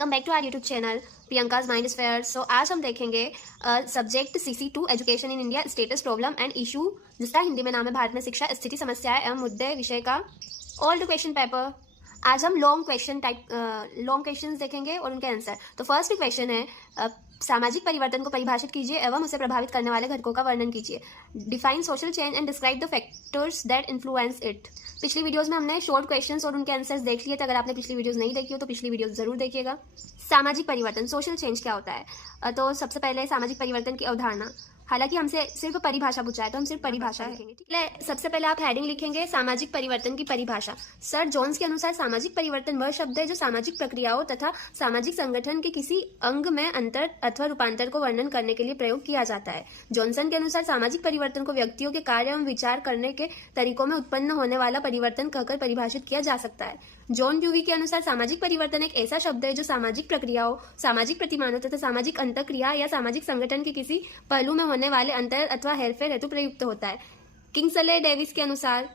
Welcome back to our YouTube channel Priyanka's mind sphere. So आज हम देखेंगे subject CC2 education in India status problem and issue, जिसका हिंदी में नाम है भारत में शिक्षा स्थिति समस्याएं एवं मुद्दे विषय का ओल्ड क्वेश्चन पेपर। आज हम लॉन्ग क्वेश्चन देखेंगे और उनके आंसर। तो फर्स्ट क्वेश्चन है, सामाजिक परिवर्तन को परिभाषित कीजिए एवं उसे प्रभावित करने वाले घटकों का वर्णन कीजिए। Define social change and describe the factors that influence it. पिछली वीडियोस में हमने शॉर्ट क्वेश्चंस और उनके आंसर्स देख लिए थे। अगर आपने पिछली वीडियोस नहीं देखी हो तो पिछली वीडियोस जरूर देखिएगा। सामाजिक परिवर्तन, सोशल चेंज क्या होता है? तो सबसे पहले सामाजिक परिवर्तन की अवधारणा। हालांकि हमसे सिर्फ परिभाषा पूछा है तो हम सिर्फ परिभाषा लिखेंगे। ठीक है, सबसे पहले आप हेडिंग लिखेंगे सामाजिक परिवर्तन की परिभाषा। सर जॉन्स के अनुसार सामाजिक परिवर्तन वह शब्द है जो सामाजिक प्रक्रियाओं तथा सामाजिक संगठन के किसी अंग में अंतर अथवा रूपांतर को वर्णन करने के लिए प्रयोग किया जाता है। जॉनसन के अनुसार सामाजिक परिवर्तन को व्यक्तियों के कार्य एवं विचार करने के तरीकों में उत्पन्न होने वाला परिवर्तन कहकर परिभाषित किया जा सकता है। जॉन ड्यूवी के अनुसार सामाजिक परिवर्तन एक ऐसा शब्द है जो सामाजिक प्रक्रियाओं, सामाजिक प्रतिमानों तथा सामाजिक अंतःक्रिया या सामाजिक संगठन के किसी पहलू में होने वाले अंतर अथवा हेरफेर हेतु प्रयुक्त होता है। किंग्सले डेविस के अनुसार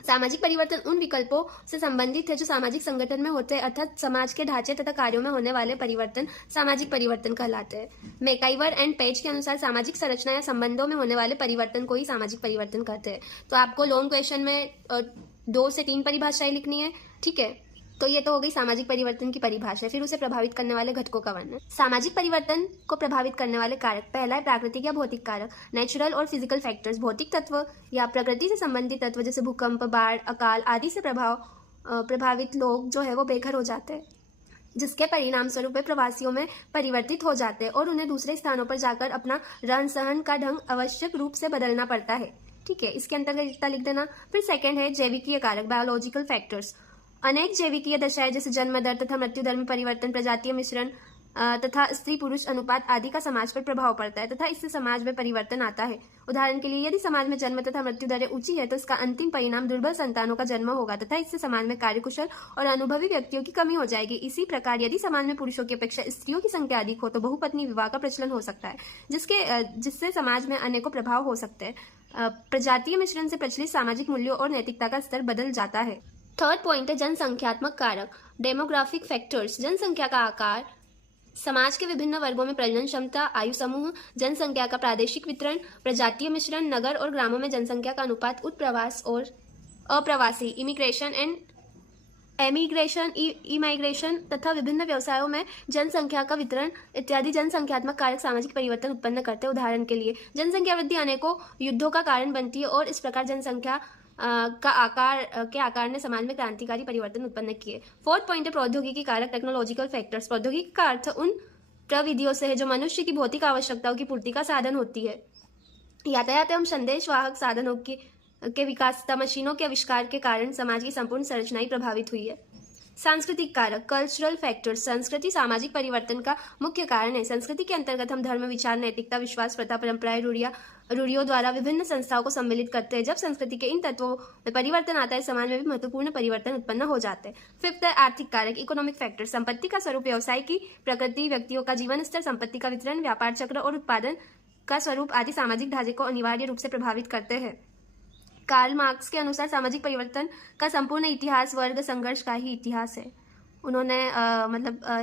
सामाजिक परिवर्तन उन विकल्पों से संबंधित है जो सामाजिक संगठन में होते हैं, अर्थात समाज के ढांचे तथा कार्यों में होने वाले परिवर्तन सामाजिक परिवर्तन कहलाते हैं। मैकाइवर एंड पेज के अनुसार सामाजिक संरचना या संबंधों में होने वाले परिवर्तन को ही सामाजिक परिवर्तन कहते हैं। तो आपको लॉन्ग क्वेश्चन में 2 से 3 परिभाषाएं लिखनी है। ठीक है, तो ये तो हो गई सामाजिक परिवर्तन की परिभाषा। फिर उसे प्रभावित करने वाले घटकों का वर्णन। सामाजिक परिवर्तन को प्रभावित करने वाले कारक, पहला है प्राकृतिक या भौतिक कारक, नेचुरल और फिजिकल फैक्टर्स। भौतिक तत्व या प्रकृति से संबंधित तत्व जैसे भूकंप, बाढ़, अकाल आदि से प्रभावित लोग जो है वो बेघर हो जाते हैं, जिसके परिणाम स्वरूप वे प्रवासियों में परिवर्तित हो जाते हैं और उन्हें दूसरे स्थानों पर जाकर अपना रहन सहन का ढंग आवश्यक रूप से बदलना पड़ता है। ठीक है, इसके अंतर्गत लिख देना। फिर सेकंड है जैविकीय कारक, बायोलॉजिकल फैक्टर्स। अनेक जैविकीय दशाएं जैसे जन्म दर तथा मृत्यु दर में परिवर्तन, प्रजातीय मिश्रण तथा स्त्री पुरुष अनुपात आदि का समाज पर प्रभाव पड़ता है तथा इससे समाज में परिवर्तन आता है। उदाहरण के लिए यदि समाज में जन्म तथा मृत्यु दरें ऊंची है तो इसका अंतिम परिणाम दुर्बल संतानों का जन्म होगा तथा इससे समाज में कार्यकुशल और अनुभवी व्यक्तियों की कमी हो जाएगी। इसी प्रकार यदि समाज में पुरुषों की अपेक्षा स्त्रियों की संख्या अधिक हो तो बहुपत्नी विवाह का प्रचलन हो सकता है, जिससे समाज में अनेकों प्रभाव हो सकते हैं। प्रजातीय मिश्रण से प्रचलित सामाजिक मूल्यों और नैतिकता का स्तर बदल जाता है। थर्ड पॉइंट है जनसंख्यात्मक कारक, डेमोग्राफिक फैक्टर्स। जनसंख्या का आकार, समाज के विभिन्न वर्गों में प्रजनन क्षमता, आयु समूह, जनसंख्या का प्रादेशिक वितरण, प्रजातीय मिश्रण, नगर और ग्रामों में जनसंख्या का अनुपात, उत्प्रवास और अप्रवासी, इमिग्रेशन एंड एमिग्रेशन, इमाइग्रेशन तथा विभिन्न व्यवसायों में जनसंख्या का वितरण इत्यादि जनसंख्यात्मक कारक सामाजिक परिवर्तन उत्पन्न करते हैं। उदाहरण के लिए जनसंख्या वृद्धि अनेकों युद्धों का कारण बनती है और इस प्रकार जनसंख्या के आकार ने समाज में क्रांतिकारी परिवर्तन उत्पन्न किए। फोर्थ पॉइंट है प्रौद्योगिकी कारक, टेक्नोलॉजिकल फैक्टर्स। प्रौद्योगिकी का अर्थ उन प्रविधियों से है जो मनुष्य की भौतिक आवश्यकताओं की पूर्ति का साधन होती है। यातायात एवं संदेशवाहक साधनों के विकास तथा मशीनों के आविष्कार के कारण समाज की संपूर्ण संरचना ही प्रभावित हुई है। सांस्कृतिक कारक, कल्चरल फैक्टर्स। संस्कृति सामाजिक परिवर्तन का मुख्य कारण है। संस्कृति के अंतर्गत हम धर्म, विचार, नैतिकता, विश्वास, प्रथा, परंपराएं, रूढ़ियों द्वारा विभिन्न संस्थाओं को सम्मिलित करते हैं। जब संस्कृति के इन तत्वों में परिवर्तन आता है समाज में भी महत्वपूर्ण परिवर्तन उत्पन्न हो जाते हैं। फिफ्थ है आर्थिक कारक, इकोनॉमिक फैक्टर। संपत्ति का स्वरूप, व्यवसाय की प्रकृति, व्यक्तियों का जीवन स्तर, संपत्ति का वितरण, व्यापार चक्र और उत्पादन का स्वरूप आदि सामाजिक ढांचे को अनिवार्य रूप से प्रभावित करते हैं। कार्ल मार्क्स के अनुसार सामाजिक परिवर्तन का संपूर्ण इतिहास वर्ग संघर्ष का ही इतिहास है। उन्होंने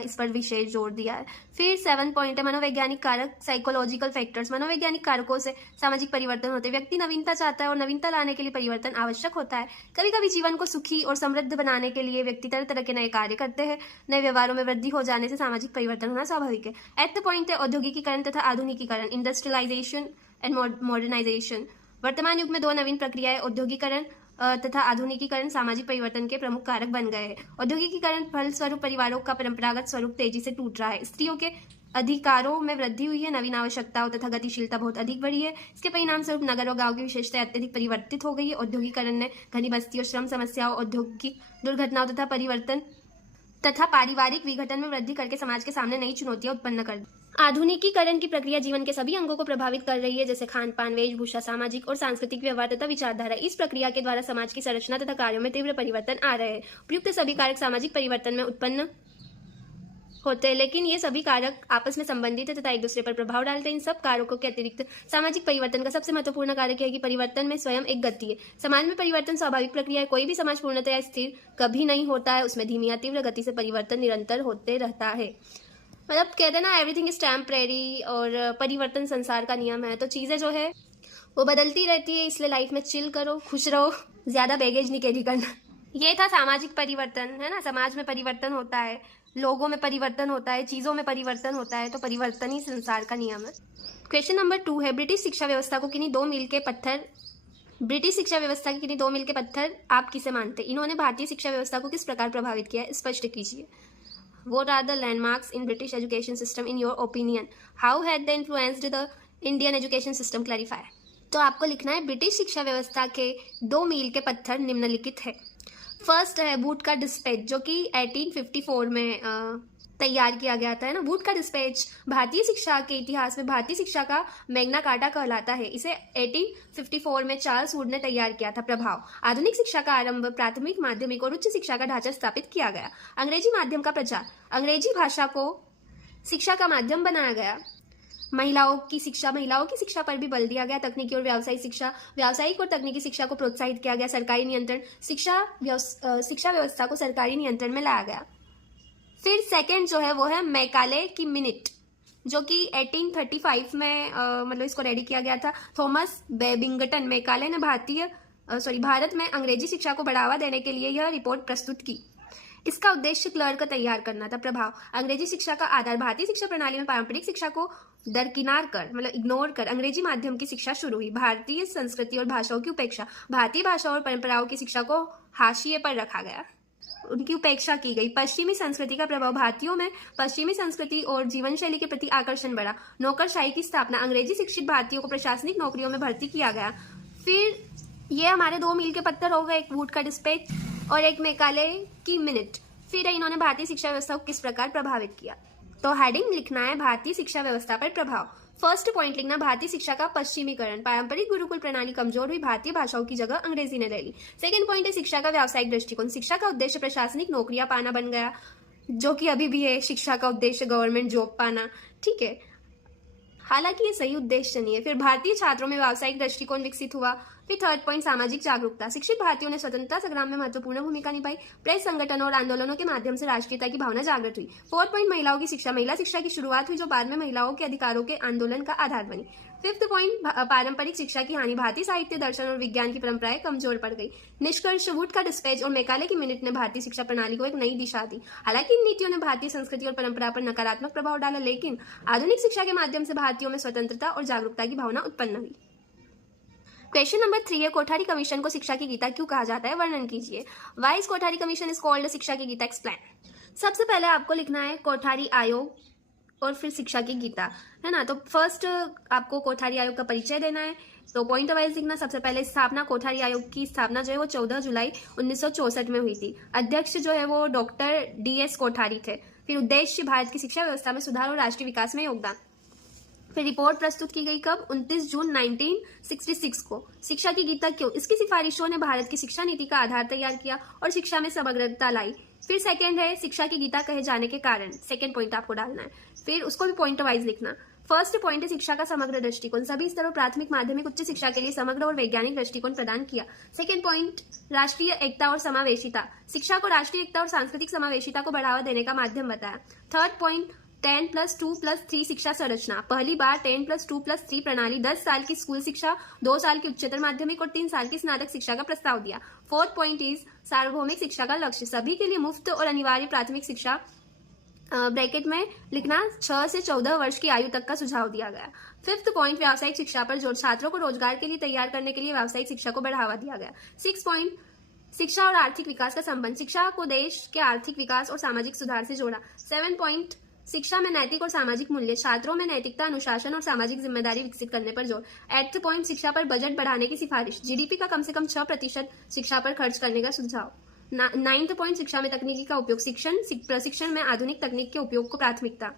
इस पर विशेष जोर दिया है। फिर 7 पॉइंट है मनोवैज्ञानिक कारक, साइकोलॉजिकल फैक्टर्स। मनोवैज्ञानिक कारकों से सामाजिक परिवर्तन होते हैं। व्यक्ति नवीनता चाहता है और नवीनता लाने के लिए परिवर्तन आवश्यक होता है। कभी कभी जीवन को सुखी और समृद्ध बनाने के लिए व्यक्ति तरह तरह के नए कार्य करते हैं। नए व्यवहारों में वृद्धि हो जाने से सामाजिक परिवर्तन होना स्वाभाविक है। 8th पॉइंट है औद्योगिकीकरण तथा आधुनिकीकरण, इंडस्ट्रियलाइजेशन एंड मॉडर्नाइजेशन। वर्तमान युग में 2 नवीन प्रक्रियाएं औद्योगिकीकरण तथा आधुनिकीकरण सामाजिक परिवर्तन के प्रमुख कारक बन गए हैं। औद्योगिकीकरण फलस्वरूप परिवारों का परंपरागत स्वरूप तेजी से टूट रहा है। स्त्रियों के अधिकारों में वृद्धि हुई है। नवीन आवश्यकताओं तथा गतिशीलता बहुत अधिक बढ़ी है। इसके परिणाम स्वरूप नगर और गांव की विशेषताएं अत्यधिक परिवर्तित हो गई है। औद्योगिकरण ने घनी बस्तियों, श्रम समस्याओं, औद्योगिक दुर्घटनाओं तथा परिवर्तन तथा पारिवारिक विघटन में वृद्धि करके समाज के सामने नई चुनौतियां उत्पन्न कर दी। आधुनिकीकरण की प्रक्रिया जीवन के सभी अंगों को प्रभावित कर रही है, जैसे खान पान, वेशभूषा, सामाजिक और सांस्कृतिक व्यवहार तथा विचारधारा। इस प्रक्रिया के द्वारा समाज की संरचना तथा कार्यों में तीव्र परिवर्तन आ रहे हैं। उपयुक्त सभी कारक सामाजिक परिवर्तन में उत्पन्न होते हैं, लेकिन ये सभी कारक आपस में संबंधित है तथा एक दूसरे पर प्रभाव डालते हैं। इन सब कारकों के अतिरिक्त सामाजिक परिवर्तन का सबसे महत्वपूर्ण कारक है कि परिवर्तन में स्वयं एक गति है। समाज में परिवर्तन स्वाभाविक प्रक्रिया है। कोई भी समाज पूर्णतया स्थिर कभी नहीं होता है, उसमें धीमी या तीव्र गति से परिवर्तन निरंतर होते रहता है। मतलब कहते हैं ना, एवरीथिंग इज टेम्परेरी, और परिवर्तन संसार का नियम है। तो चीजें जो है वो बदलती रहती है, इसलिए लाइफ में चिल करो, खुश रहो, ज्यादा बैगेज नहीं कैरी करना। ये था सामाजिक परिवर्तन, है ना। समाज में परिवर्तन होता है, लोगों में परिवर्तन होता है, चीजों में परिवर्तन होता है, तो परिवर्तन ही संसार का नियम है। क्वेश्चन नंबर 2 है, ब्रिटिश शिक्षा व्यवस्था को किन्हीं 2 मील के पत्थर ब्रिटिश शिक्षा व्यवस्था के किन्हीं 2 मील के पत्थर आप किसे मानते? इन्होंने भारतीय शिक्षा व्यवस्था को किस प्रकार प्रभावित किया है, स्पष्ट कीजिए। What are the landmarks in British education system in your opinion? How had they influenced the Indian education system? Clarify. तो आपको लिखना है ब्रिटिश शिक्षा व्यवस्था के 2 मील के पत्थर निम्नलिखित है। फर्स्ट है बूट का डिस्पैच, जो कि 1854 में तैयार किया गया था, है ना। बूट का डिस्पैच भारतीय शिक्षा के इतिहास में भारतीय शिक्षा का मैग्ना कार्टा कहलाता है। इसे 1854 में चार्ल्स वुड ने तैयार किया था। प्रभाव, आधुनिक शिक्षा का आरंभ, प्राथमिक, माध्यमिक और उच्च शिक्षा का ढांचा स्थापित किया गया। अंग्रेजी माध्यम का प्रचार, अंग्रेजी भाषा को शिक्षा का माध्यम बनाया गया। महिलाओं की शिक्षा पर भी बल दिया गया। तकनीकी और व्यावसायिक शिक्षा, व्यावसायिक और तकनीकी शिक्षा को प्रोत्साहित किया गया। सरकारी नियंत्रण, शिक्षा व्यवस्था को सरकारी नियंत्रण में लाया गया। फिर सेकंड जो है वो है मैकाले की मिनट, जो कि 1835 में मतलब इसको रेडी किया गया था। थॉमस बेबिंगटन मैकाले ने भारत में अंग्रेजी शिक्षा को बढ़ावा देने के लिए यह रिपोर्ट प्रस्तुत की। इसका उद्देश्य क्लर्क तैयार करना था। प्रभाव, अंग्रेजी शिक्षा का आधार, भारतीय शिक्षा प्रणाली में पारंपरिक शिक्षा को दरकिनार कर, मतलब इग्नोर कर, अंग्रेजी माध्यम की शिक्षा शुरू हुई। भारतीय संस्कृति और भाषाओं की उपेक्षा, भारतीय भाषा और परंपराओं की शिक्षा को हाशिए पर रखा गया, उनकी उपेक्षा की गई। पश्चिमी संस्कृति का प्रभाव, भारतीयों में पश्चिमी संस्कृति और जीवन शैली के प्रति आकर्षण बढ़ा। नौकरशाही की स्थापना, अंग्रेजी शिक्षित भारतीयों को प्रशासनिक नौकरियों में भर्ती किया गया। फिर ये हमारे 2 मील के पत्थर हो गए, एक वुड का डिस्पैच और एक मैकाले की मिनट। फिर इन्होंने भारतीय शिक्षा व्यवस्था को किस प्रकार प्रभावित किया। तो हेडिंग लिखना है भारतीय शिक्षा व्यवस्था पर प्रभाव। फर्स्ट पॉइंट लिखना, भारतीय शिक्षा का पश्चिमीकरण, पारंपरिक गुरुकुल प्रणाली कमजोर हुई, भारतीय भाषाओं की जगह अंग्रेजी ने ले ली। सेकंड पॉइंट है शिक्षा का व्यावसायिक दृष्टिकोण, शिक्षा का उद्देश्य प्रशासनिक नौकरियां पाना बन गया, जो कि अभी भी है, शिक्षा का उद्देश्य गवर्नमेंट जॉब पाना, ठीक है। हालांकि ये सही उद्देश्य नहीं है। फिर भारतीय छात्रों में व्यावसायिक दृष्टिकोण विकसित हुआ। फिर थर्ड पॉइंट सामाजिक जागरूकता, शिक्षित भारतीयों ने स्वतंत्रता संग्राम में महत्वपूर्ण भूमिका निभाई। प्रेस संगठनों और आंदोलनों के माध्यम से राष्ट्रीयता की भावना जागृत हुई। फोर्थ पॉइंट महिलाओं की शिक्षा, महिला शिक्षा की शुरुआत हुई, जो बाद में महिलाओं के अधिकारों के आंदोलन का आधार बनी। फिफ्थ पॉइंट पारंपरिक शिक्षा की हानि, भारतीय साहित्य, दर्शन और विज्ञान की परंपराएं कमजोर पड़ गई। निष्कर्ष, वुड का डिस्पैच और मैकाले की मिनट ने भारतीय शिक्षा प्रणाली को एक नई दिशा दी। हालांकि इन नीतियों ने भारतीय संस्कृति और परंपरा पर नकारात्मक प्रभाव डाला, लेकिन आधुनिक शिक्षा के माध्यम से भारतीयों में स्वतंत्रता और जागरूकता की भावना उत्पन्न हुई। क्वेश्चन नंबर 3 है, कोठारी कमीशन को शिक्षा की गीता क्यों कहा जाता है, वर्णन कीजिए। Why is Kothari commission is called शिक्षा की गीता, एक्सप्लेन। सबसे पहले आपको लिखना है कोठारी आयोग और फिर शिक्षा की गीता, है ना। तो फर्स्ट आपको कोठारी आयोग का परिचय देना है, तो पॉइंट वाइज लिखना। सबसे पहले स्थापना, कोठारी आयोग की स्थापना जो है वो 14 जुलाई 1964 में हुई थी। अध्यक्ष जो है वो डॉक्टर DS कोठारी थे। फिर उद्देश्य, भारत की शिक्षा व्यवस्था में सुधार और राष्ट्रीय विकास में योगदान। फिर रिपोर्ट प्रस्तुत की गई कब, 29 जून 1966 को। शिक्षा की गीता क्यों, इसकी सिफारिशों ने भारत की शिक्षा नीति का आधार तैयार किया और शिक्षा में समग्रता लाई। फिर सेकंड है शिक्षा की गीता कहे जाने के कारण, सेकंड पॉइंट आपको डालना है, फिर उसको भी पॉइंट वाइज लिखना। फर्स्ट पॉइंट है शिक्षा का समग्र दृष्टिकोण, सभी स्तरों प्राथमिक, माध्यमिक, उच्च शिक्षा के लिए समग्र और वैज्ञानिक दृष्टिकोण प्रदान किया। सेकंड पॉइंट राष्ट्रीय एकता और समावेशिता, शिक्षा को राष्ट्रीय एकता और सांस्कृतिक समावेशिता को बढ़ावा देने का माध्यम बताया। थर्ड पॉइंट 10+2+3 शिक्षा संरचना, पहली बार 10+2+3 प्रणाली, 10 साल की स्कूल शिक्षा, 2 साल की उच्चतर माध्यमिक और 3 साल की स्नातक शिक्षा का प्रस्ताव दिया। फोर्थ पॉइंट इज सार्वभौमिक शिक्षा का लक्ष्य, सभी के लिए मुफ्त और अनिवार्य प्राथमिक शिक्षा, ब्रैकेट में लिखना 6 से 14 वर्ष की आयु तक का सुझाव दिया गया। फिफ्थ पॉइंट व्यावसायिक शिक्षा पर जोर, छात्रों को रोजगार के लिए तैयार करने के लिए व्यावसायिक शिक्षा को बढ़ावा दिया गया। सिक्स पॉइंट शिक्षा और आर्थिक विकास का संबंध, शिक्षा को देश के आर्थिक विकास और सामाजिक सुधार से जोड़ा। 7 पॉइंट शिक्षा में नैतिक और सामाजिक मूल्य, छात्रों में नैतिकता, अनुशासन और सामाजिक जिम्मेदारी विकसित करने पर जोर। 8th पॉइंट शिक्षा पर बजट बढ़ाने की सिफारिश, GDP का कम से कम 6% शिक्षा पर खर्च करने का सुझाव। 9th पॉइंट शिक्षा में तकनीकी का उपयोग, प्रशिक्षण में आधुनिक तकनीक के उपयोग को प्राथमिकता।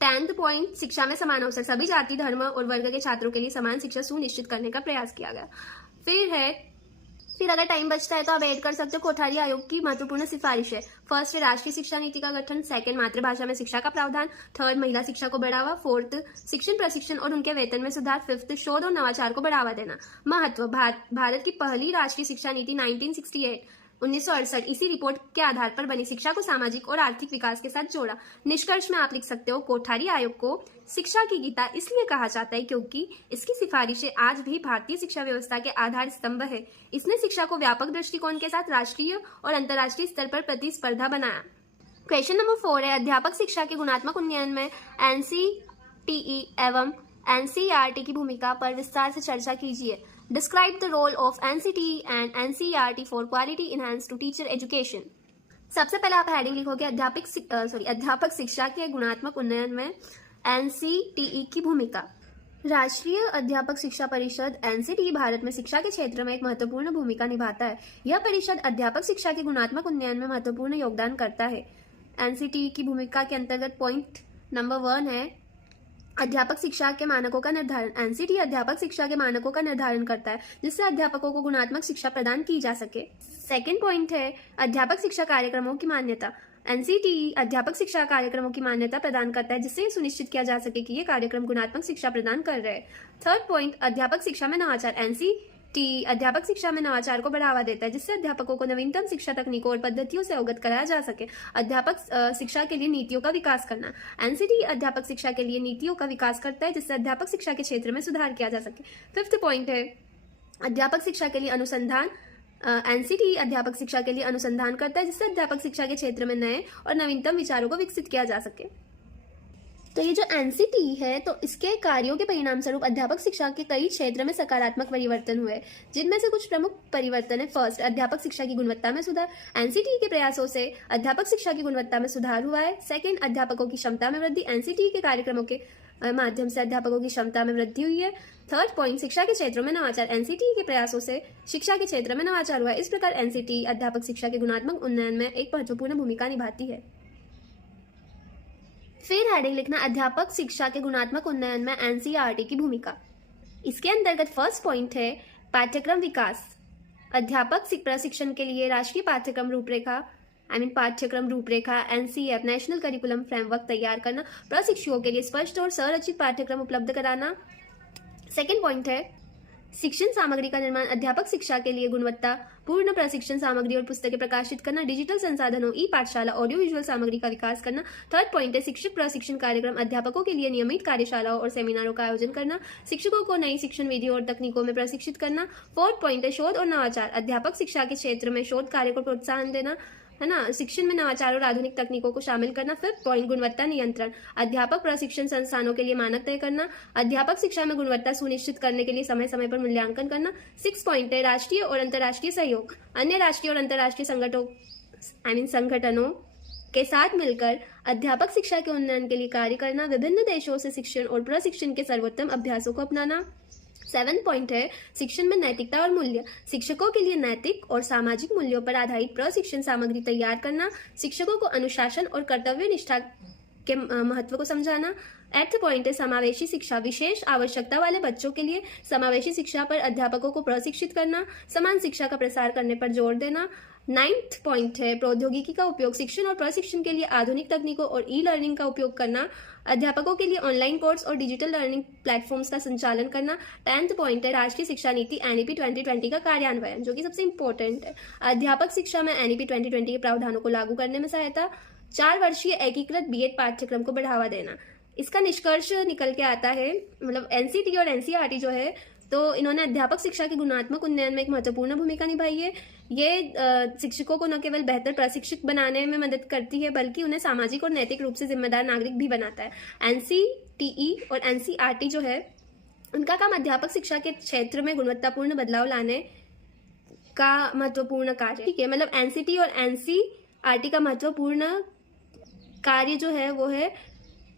10th पॉइंट शिक्षा में समान अवसर, सभी जाति, धर्म और वर्ग के छात्रों के लिए समान शिक्षा सुनिश्चित करने का प्रयास किया गया। फिर है फिर अगर टाइम बचता है तो आप ऐड कर सकते हो कोठारी आयोग की महत्वपूर्ण सिफारिशें। फर्स्ट है राष्ट्रीय शिक्षा नीति का गठन, सेकंड मातृभाषा में शिक्षा का प्रावधान, थर्ड महिला शिक्षा को बढ़ावा, फोर्थ शिक्षण प्रशिक्षण और उनके वेतन में सुधार, फिफ्थ शोध और नवाचार को बढ़ावा देना। महत्व, भारत की पहली राष्ट्रीय शिक्षा नीति 1968 इसी रिपोर्ट के आधार पर बनी शिक्षा को सामाजिक और आर्थिक विकास के साथ जोड़ा। निष्कर्ष में आप लिख सकते हो कोठारी आयोग को शिक्षा की गीता इसलिए कहा जाता है क्योंकि इसकी सिफारिशें आज भी भारतीय शिक्षा व्यवस्था के आधार स्तंभ है। इसने शिक्षा को व्यापक दृष्टिकोण के साथ राष्ट्रीय और अंतर्राष्ट्रीय स्तर पर प्रतिस्पर्धा बनाया। क्वेश्चन नंबर 4 है अध्यापक शिक्षा के गुणात्मक उन्नयन में एनसीटीई एवं एनसीईआरटी की भूमिका पर विस्तार से चर्चा कीजिए। Describe the role of NCTE and NCERT for quality enhanced to teacher education. सबसे पहले आप हेडिंग लिखोगे अध्यापक शिक्षा के गुणात्मक उन्नयन में NCTE की भूमिका। राष्ट्रीय अध्यापक शिक्षा परिषद NCTE भारत में शिक्षा के क्षेत्र में एक महत्वपूर्ण भूमिका निभाता है। यह परिषद अध्यापक शिक्षा के गुणात्मक उन्नयन में महत्वपूर्ण योगदान करता है। NCTE की भूमिका के अंतर्गत पॉइंट नंबर 1 है अध्यापक शिक्षा के मानकों का निर्धारण। एनसीटीई अध्यापक शिक्षा के मानकों का निर्धारण करता है जिससे अध्यापकों को गुणात्मक शिक्षा प्रदान की जा सके। सेकंड पॉइंट है अध्यापक शिक्षा कार्यक्रमों की मान्यता। एनसीटीई अध्यापक शिक्षा कार्यक्रमों की मान्यता प्रदान करता है जिससे सुनिश्चित किया जा सके कि ये कार्यक्रम गुणात्मक शिक्षा प्रदान कर रहे हैं। थर्ड पॉइंट अध्यापक शिक्षा में नवाचार। एनसीटीई अध्यापक शिक्षा में नवाचार को बढ़ावा देता है जिससे अध्यापकों को नवीनतम शिक्षा तकनीकों और पद्धतियों से अवगत कराया जा सके। अध्यापक शिक्षा के लिए नीतियों का विकास करना। एनसीटीई अध्यापक शिक्षा के लिए नीतियों का विकास करता है जिससे अध्यापक शिक्षा के क्षेत्र में सुधार किया जा सके। फिफ्थ पॉइंट है अध्यापक शिक्षा के लिए अनुसंधान। एनसीटीई अध्यापक शिक्षा के लिए अनुसंधान करता है जिससे अध्यापक शिक्षा के क्षेत्र में नए और नवीनतम विचारों को विकसित किया जा सके। तो ये जो एनसीटीई है तो इसके कार्यों के परिणाम स्वरूप अध्यापक शिक्षा के कई क्षेत्र में सकारात्मक परिवर्तन हुए जिनमें से कुछ प्रमुख परिवर्तन है। फर्स्ट अध्यापक शिक्षा की गुणवत्ता में सुधार। एनसीटीई के प्रयासों से अध्यापक शिक्षा की गुणवत्ता में सुधार हुआ है। सेकंड अध्यापकों की क्षमता में वृद्धि। एनसीटीई के कार्यक्रमों के माध्यम से अध्यापकों की क्षमता में वृद्धि हुई है। थर्ड पॉइंट शिक्षा के क्षेत्रों में नवाचार। एनसीटीई के प्रयासों से शिक्षा के क्षेत्र में नवाचार हुआ है। इस प्रकार एनसीटीई अध्यापक शिक्षा के गुणात्मक उन्नयन में एक महत्वपूर्ण भूमिका निभाती है। फिर हेडिंग लिखना अध्यापक शिक्षा के गुणात्मक उन्नयन में एनसीईआरटी की भूमिका। इसके अंतर्गत फर्स्ट पॉइंट है पाठ्यक्रम विकास। अध्यापक प्रशिक्षण के लिए राष्ट्रीय पाठ्यक्रम रूपरेखा एनसीएफ नेशनल करिकुलम फ्रेमवर्क तैयार करना। प्रशिक्षुओं के लिए स्पष्ट और संरचित पाठ्यक्रम उपलब्ध कराना। सेकेंड पॉइंट है शिक्षण सामग्री का निर्माण। अध्यापक शिक्षा के लिए गुणवत्ता पूर्ण प्रशिक्षण सामग्री और पुस्तकें प्रकाशित करना। डिजिटल संसाधनों ई पाठशाला ऑडियो विजुअल सामग्री का विकास करना। थर्ड पॉइंट है शिक्षक प्रशिक्षण कार्यक्रम। अध्यापकों के लिए नियमित कार्यशालाओं और सेमिनारों का आयोजन करना। शिक्षकों को नई शिक्षण विधियों और तकनीकों में प्रशिक्षित करना। फोर्थ पॉइंट है शोध और नवाचार। अध्यापक शिक्षा के क्षेत्र में शोध कार्य को प्रोत्साहन देना है ना। शिक्षण में नवाचार और आधुनिक तकनीकों को शामिल करना। फिफ्थ पॉइंट गुणवत्ता नियंत्रण। अध्यापक प्रशिक्षण संस्थानों के लिए मानक तय करना। अध्यापक शिक्षा में गुणवत्ता सुनिश्चित करने के लिए समय समय पर मूल्यांकन करना। सिक्स पॉइंट है राष्ट्रीय और अंतर्राष्ट्रीय सहयोग। अन्य राष्ट्रीय और अंतर्राष्ट्रीय संगठनों के साथ मिलकर अध्यापक शिक्षा के उन्नयन के लिए कार्य करना। विभिन्न देशों से शिक्षण और प्रशिक्षण के सर्वोत्तम अभ्यासों को अपनाना। 7 पॉइंट है शिक्षण में नैतिकता और मूल्य। शिक्षकों के लिए नैतिक और सामाजिक मूल्यों पर आधारित प्रशिक्षण सामग्री तैयार करना। शिक्षकों को अनुशासन और कर्तव्य निष्ठा के महत्व को समझाना। 8 पॉइंट है समावेशी शिक्षा। विशेष आवश्यकता वाले बच्चों के लिए समावेशी शिक्षा पर अध्यापकों को प्रशिक्षित करना। समान शिक्षा का प्रसार करने पर जोर देना। 9th पॉइंट है प्रौद्योगिकी का उपयोग। शिक्षण और प्रशिक्षण के लिए आधुनिक तकनीकों और ई लर्निंग का उपयोग करना। अध्यापकों के लिए ऑनलाइन कोर्स और डिजिटल लर्निंग प्लेटफॉर्म्स का संचालन करना। 10th पॉइंट है राष्ट्रीय शिक्षा नीति एनईपी 2020 का कार्यान्वयन जो कि सबसे इंपॉर्टेंट है। अध्यापक शिक्षा में एनईपी 2020 के प्रावधानों को लागू करने में सहायता। 4 वर्षीय एकीकृत बीएड पाठ्यक्रम को बढ़ावा देना। इसका निष्कर्ष निकल के आता है मतलब एनसीटीई और एनसीईआरटी जो है तो इन्होंने अध्यापक शिक्षा के गुणात्मक उन्नयन में एक महत्वपूर्ण भूमिका निभाई है। ये शिक्षकों को न केवल बेहतर प्रशिक्षक बनाने में मदद करती है बल्कि उन्हें सामाजिक और नैतिक रूप से जिम्मेदार नागरिक भी बनाता है। एनसीटीई और एनसीईआरटी जो है उनका काम अध्यापक शिक्षा के क्षेत्र में गुणवत्तापूर्ण बदलाव लाने का महत्वपूर्ण कार्य। ठीक है, मतलब एनसीटीई और एनसीईआरटी का महत्वपूर्ण कार्य जो है वो है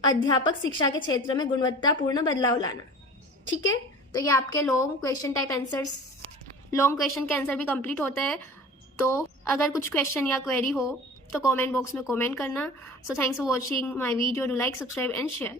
अध्यापक शिक्षा के क्षेत्र में गुणवत्तापूर्ण बदलाव लाना। ठीक है, तो ये आपके लॉन्ग क्वेश्चन के आंसर भी कंप्लीट होते हैं। तो अगर कुछ क्वेश्चन या क्वेरी हो तो कमेंट बॉक्स में कमेंट करना। So thanks for watching my video. Do like, subscribe and share.